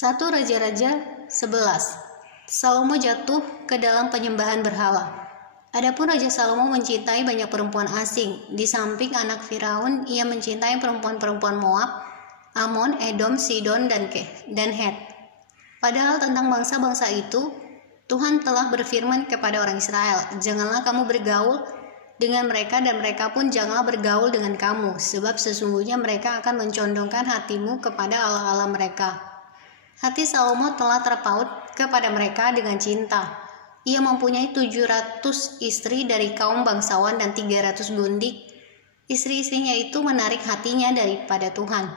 1 Raja-Raja 11. Salomo jatuh ke dalam penyembahan berhala. Adapun Raja Salomo mencintai banyak perempuan asing. Di samping anak Firaun, ia mencintai perempuan-perempuan Moab, Amon, Edom, Sidon, dan Het. Padahal tentang bangsa-bangsa itu, Tuhan telah berfirman kepada orang Israel, "Janganlah kamu bergaul dengan mereka dan mereka pun janganlah bergaul dengan kamu, sebab sesungguhnya mereka akan mencondongkan hatimu kepada allah-allah mereka." Hati Salomo telah terpaut kepada mereka dengan cinta. Ia mempunyai 700 istri dari kaum bangsawan dan 300 gundik. Istri-istrinya itu menarik hatinya daripada Tuhan.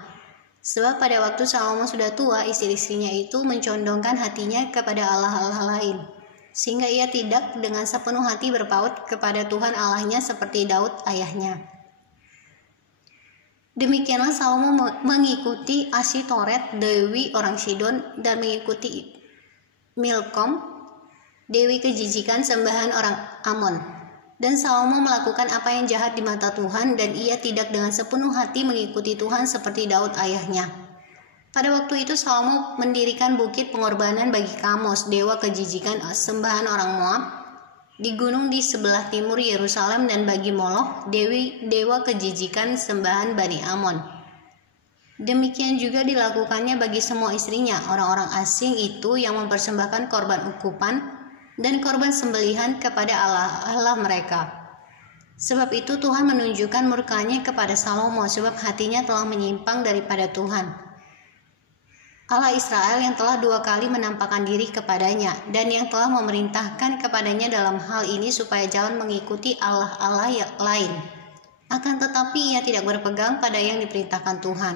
Sebab pada waktu Salomo sudah tua, istri-istrinya itu mencondongkan hatinya kepada allah-allah lain. Sehingga ia tidak dengan sepenuh hati berpaut kepada Tuhan Allahnya seperti Daud ayahnya. Demikianlah Salomo mengikuti Asitoret, dewi orang Sidon, dan mengikuti Milkom, dewi kejijikan sembahan orang Amon. Dan Salomo melakukan apa yang jahat di mata Tuhan, dan ia tidak dengan sepenuh hati mengikuti Tuhan seperti Daud ayahnya. Pada waktu itu Salomo mendirikan bukit pengorbanan bagi Kamos, dewa kejijikan sembahan orang Moab, di gunung di sebelah timur Yerusalem, dan bagi Moloch, dewa kejijikan sembahan Bani Amon. Demikian juga dilakukannya bagi semua istrinya, orang-orang asing itu yang mempersembahkan korban ukupan dan korban sembelihan kepada allah-allah mereka. Sebab itu Tuhan menunjukkan murkanya kepada Salomo, sebab hatinya telah menyimpang daripada Tuhan Allah Israel, yang telah 2 kali menampakkan diri kepadanya, dan yang telah memerintahkan kepadanya dalam hal ini supaya jangan mengikuti allah-allah lain. Akan tetapi ia tidak berpegang pada yang diperintahkan Tuhan.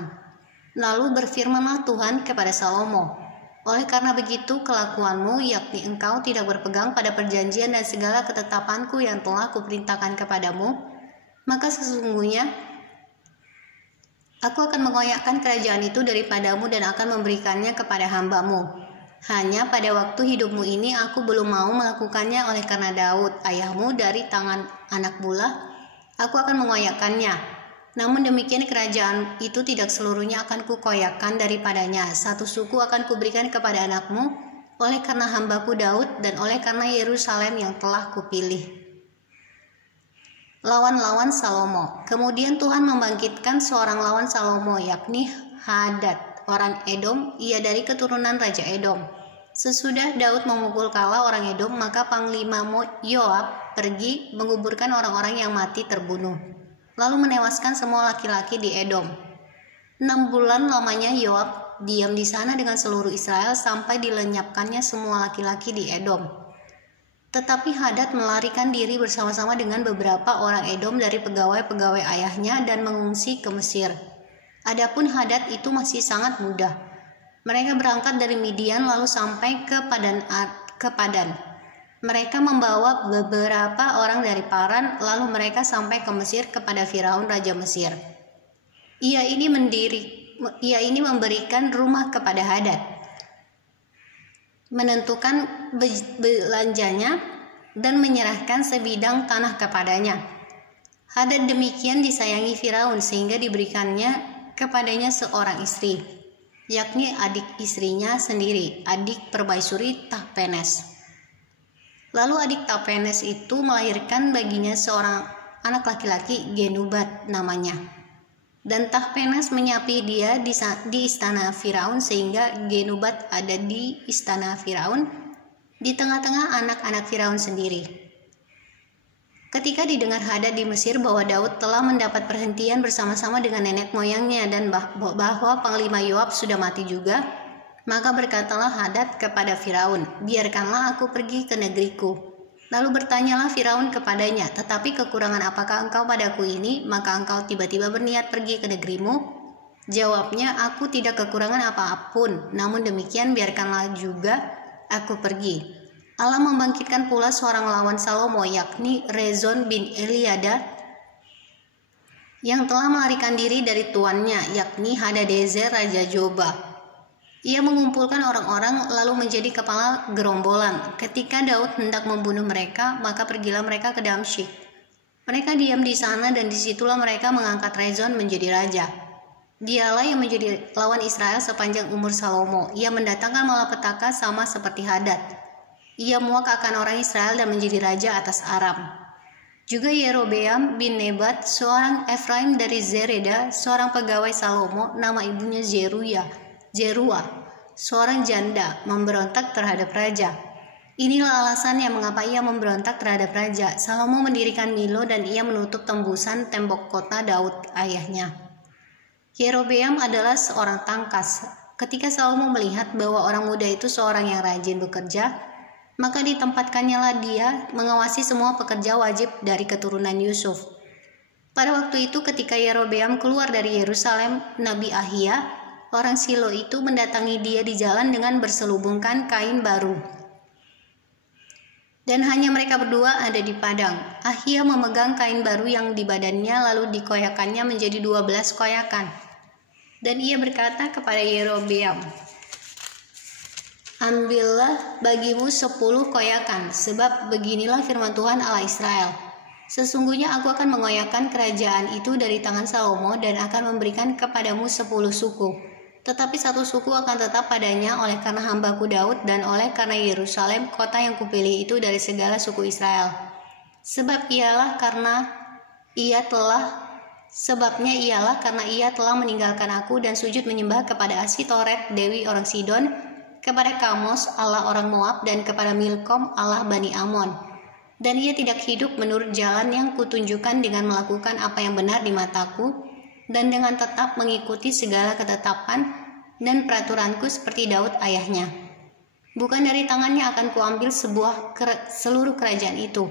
Lalu berfirmanlah Tuhan kepada Salomo, "Oleh karena begitu kelakuanmu, yakni engkau tidak berpegang pada perjanjian dan segala ketetapanku yang telah kuperintahkan kepadamu, maka sesungguhnya Aku akan mengoyakkan kerajaan itu daripadamu dan akan memberikannya kepada hambamu. Hanya pada waktu hidupmu ini aku belum mau melakukannya, oleh karena Daud ayahmu dari tangan anak bulah aku akan mengoyakkannya. Namun demikian kerajaan itu tidak seluruhnya akan kukoyakkan daripadanya. 1 suku akan kuberikan kepada anakmu, oleh karena hambaku Daud dan oleh karena Yerusalem yang telah kupilih." Lawan-lawan Salomo. Kemudian Tuhan membangkitkan seorang lawan Salomo, yakni Hadad, orang Edom. Ia dari keturunan Raja Edom. Sesudah Daud memukul kalah orang Edom, maka Panglima Yoab pergi menguburkan orang-orang yang mati terbunuh, lalu menewaskan semua laki-laki di Edom. 6 bulan lamanya Yoab diam di sana dengan seluruh Israel sampai dilenyapkannya semua laki-laki di Edom. Tetapi Hadad melarikan diri bersama-sama dengan beberapa orang Edom dari pegawai-pegawai ayahnya dan mengungsi ke Mesir. Adapun Hadad itu masih sangat muda. Mereka berangkat dari Midian lalu sampai ke Padan. Mereka membawa beberapa orang dari Paran, lalu mereka sampai ke Mesir kepada Firaun raja Mesir. Ia ini memberikan rumah kepada Hadad, menentukan belanjanya, dan menyerahkan sebidang tanah kepadanya. Hadad demikian disayangi Firaun sehingga diberikannya kepadanya seorang istri, yakni adik istrinya sendiri, adik permaisuri Tahpenes. Lalu adik Tahpenes itu melahirkan baginya seorang anak laki-laki, Genubat namanya. Dan Tahpenes menyapi dia di istana Firaun, sehingga Genubat ada di istana Firaun, di tengah-tengah anak-anak Firaun sendiri. Ketika didengar Hadad di Mesir bahwa Daud telah mendapat perhentian bersama-sama dengan nenek moyangnya dan bahwa Panglima Yoab sudah mati juga, maka berkatalah Hadad kepada Firaun, "Biarkanlah aku pergi ke negeriku." Lalu bertanyalah Firaun kepadanya, "Tetapi kekurangan apakah engkau padaku ini, maka engkau tiba-tiba berniat pergi ke negerimu?" Jawabnya, "Aku tidak kekurangan apapun, namun demikian biarkanlah juga aku pergi." Allah membangkitkan pula seorang lawan Salomo, yakni Rezon bin Eliada, yang telah melarikan diri dari tuannya, yakni Hadadezer raja Joba. Ia mengumpulkan orang-orang lalu menjadi kepala gerombolan. Ketika Daud hendak membunuh mereka, maka pergilah mereka ke Damsyik. Mereka diam di sana dan disitulah mereka mengangkat Rezon menjadi raja. Dialah yang menjadi lawan Israel sepanjang umur Salomo. Ia mendatangkan malapetaka sama seperti Hadad. Ia muak akan orang Israel dan menjadi raja atas Aram. Juga Yerobeam bin Nebat, seorang Efraim dari Zereda, seorang pegawai Salomo, nama ibunya Zerua, seorang janda, memberontak terhadap raja. Inilah alasannya mengapa ia memberontak terhadap raja. Salomo mendirikan Milo dan ia menutup tembusan tembok kota Daud ayahnya. Yerobeam adalah seorang tangkas. Ketika Salomo melihat bahwa orang muda itu seorang yang rajin bekerja, maka ditempatkannya dia mengawasi semua pekerja wajib dari keturunan Yusuf. Pada waktu itu ketika Yerobeam keluar dari Yerusalem, Nabi Ahia, orang Silo itu mendatangi dia di jalan dengan berselubungkan kain baru. Dan hanya mereka berdua ada di padang. Ahia memegang kain baru yang di badannya lalu dikoyakannya menjadi 12 koyakan. Dan ia berkata kepada Yerobeam, "Ambillah bagimu 10 koyakan, sebab beginilah firman Tuhan Allah Israel. Sesungguhnya aku akan mengoyakkan kerajaan itu dari tangan Salomo dan akan memberikan kepadamu 10 suku. Tetapi satu suku akan tetap padanya oleh karena hambaku Daud dan oleh karena Yerusalem, kota yang kupilih itu dari segala suku Israel. Sebabnya ialah karena ia telah meninggalkan aku dan sujud menyembah kepada Asitoret, dewi orang Sidon, kepada Kamos, Allah orang Moab, dan kepada Milkom, Allah Bani Amon. Dan ia tidak hidup menurut jalan yang kutunjukkan dengan melakukan apa yang benar di mataku, dan dengan tetap mengikuti segala ketetapan dan peraturanku seperti Daud ayahnya. Bukan dari tangannya akan kuambil seluruh kerajaan itu.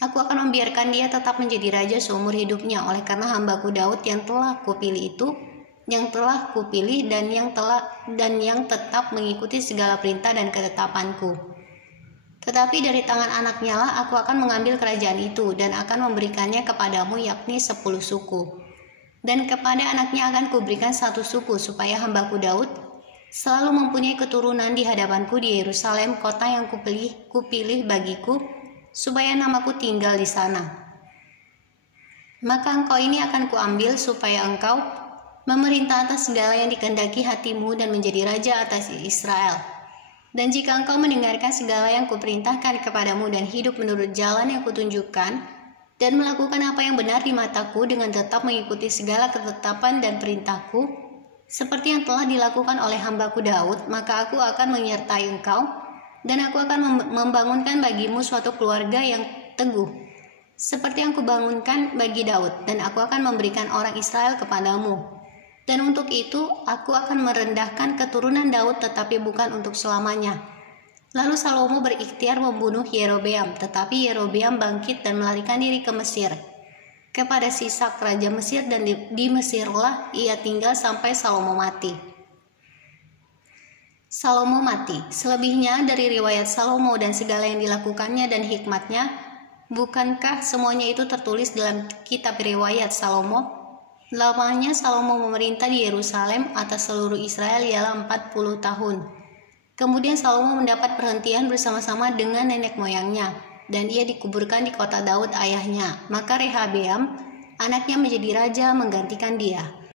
Aku akan membiarkan dia tetap menjadi raja seumur hidupnya oleh karena hambaku Daud yang telah kupilih dan yang tetap mengikuti segala perintah dan ketetapanku. Tetapi dari tangan anaknya lah aku akan mengambil kerajaan itu dan akan memberikannya kepadamu, yakni 10 suku. Dan kepada anaknya akan kuberikan 1 suku, supaya hambaku Daud selalu mempunyai keturunan di hadapanku di Yerusalem, kota yang kupilih bagiku, supaya namaku tinggal di sana. Maka engkau ini akan kuambil supaya engkau memerintah atas segala yang dikehendaki hatimu dan menjadi raja atas Israel. Dan jika engkau mendengarkan segala yang kuperintahkan kepadamu dan hidup menurut jalan yang kutunjukkan, dan melakukan apa yang benar di mataku dengan tetap mengikuti segala ketetapan dan perintahku, seperti yang telah dilakukan oleh hambaku Daud, maka aku akan menyertai engkau, dan aku akan membangunkan bagimu suatu keluarga yang teguh, seperti yang kubangunkan bagi Daud, dan aku akan memberikan orang Israel kepadamu. Dan untuk itu, aku akan merendahkan keturunan Daud, tetapi bukan untuk selamanya." Lalu Salomo berikhtiar membunuh Yerobeam, tetapi Yerobeam bangkit dan melarikan diri ke Mesir, kepada Sisak raja Mesir, dan di Mesirlah ia tinggal sampai Salomo mati. Salomo mati. Selebihnya dari riwayat Salomo dan segala yang dilakukannya dan hikmatnya, bukankah semuanya itu tertulis dalam kitab riwayat Salomo? Lamanya Salomo memerintah di Yerusalem atas seluruh Israel ialah 40 tahun. Kemudian Salomo mendapat perhentian bersama-sama dengan nenek moyangnya, dan ia dikuburkan di kota Daud ayahnya. Maka Rehabeam, anaknya menjadi raja menggantikan dia.